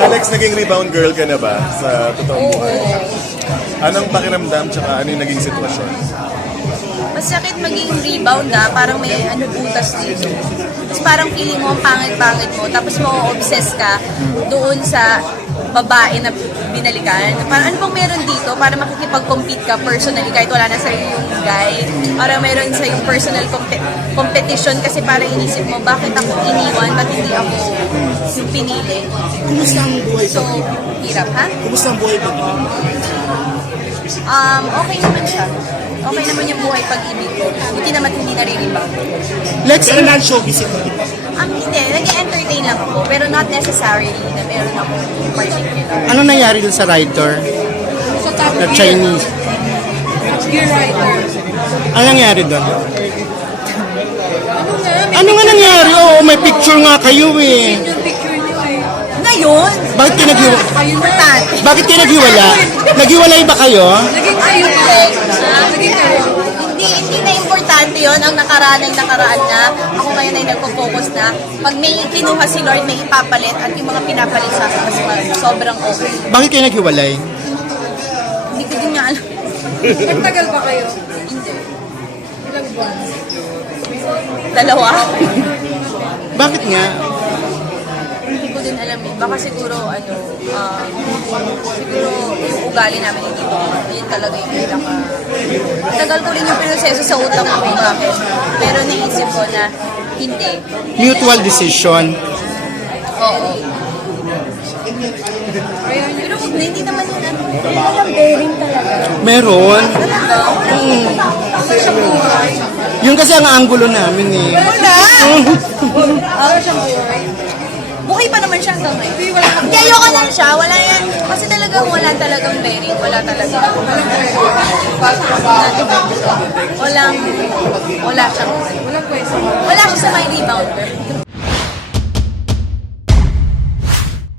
Alex, naging rebound girl ka na ba sa totoong buhay? Anong pakiramdam tsaka ano yung naging sitwasyon? Masakit maging rebound parang may butas dito. Tapos parang feeling mo ang pangit-pangit mo, tapos mo-obsess ka doon sa babae na binalikan. Parang ano bang meron dito para makikipag-compete ka personally kahit wala na sa'yo yung guy. Para meron sa yung personal competition kasi parang inisip mo, bakit ako iniwan, ba't hindi ako yung pinili. Kumusta ang buhay So, hirap, ha? Kumusta ang buhay pag Okay naman siya. Okay naman yung buhay pag-ibig ko. Buti naman hindi na-rebound. Let's say non-showbiz ito. Hindi. Nag-entertain lang ako. Pero not necessarily na meron ako particular. Anong nangyari dun sa writer? Na Chinese? Gear writer. Anong nangyari dun? Ano nga nangyari? Oo, may picture nga kayo eh. Yung picture niyo eh. Ngayon! Bakit kayo naghiwalay? Importante. Bakit kayo naghiwala? Naghiwalay ba kayo? Naging kayo po. Naging kayo. Hindi na importante yon. Ang nakaraan na. Ako ngayon ay nagpo-focus na. Pag may kinuha si Lord, may ipapalit. At yung mga pinapalit sa akin, mas sobrang okay. Bakit kayo naghiwalay? Hindi ko din nga alam. Nagtagal ba kayo? Hindi. Ilang buwan? 2. Bakit nga? Hindi ko din alam eh. Baka siguro, siguro yung ugali namin hindi ko. Yun talaga yung pinaka... Tagal ko rin yung proseso sa utak ko kung bakit. Pero naisip ko na hindi. Mutual decision. Oo. Pero wag na, hindi naman yun. Walang bearing talaga. Meron. Talaga? Yun kasi ang anggulo namin eh. Wala! Buhay pa naman siya hanggang ngayon. Hindi, ayoko lang siya. Wala yan. Kasi talagang wala talagang bearing. Wala talaga. Wala siyang... Walang pwesto. Wala siya sa may rebounder.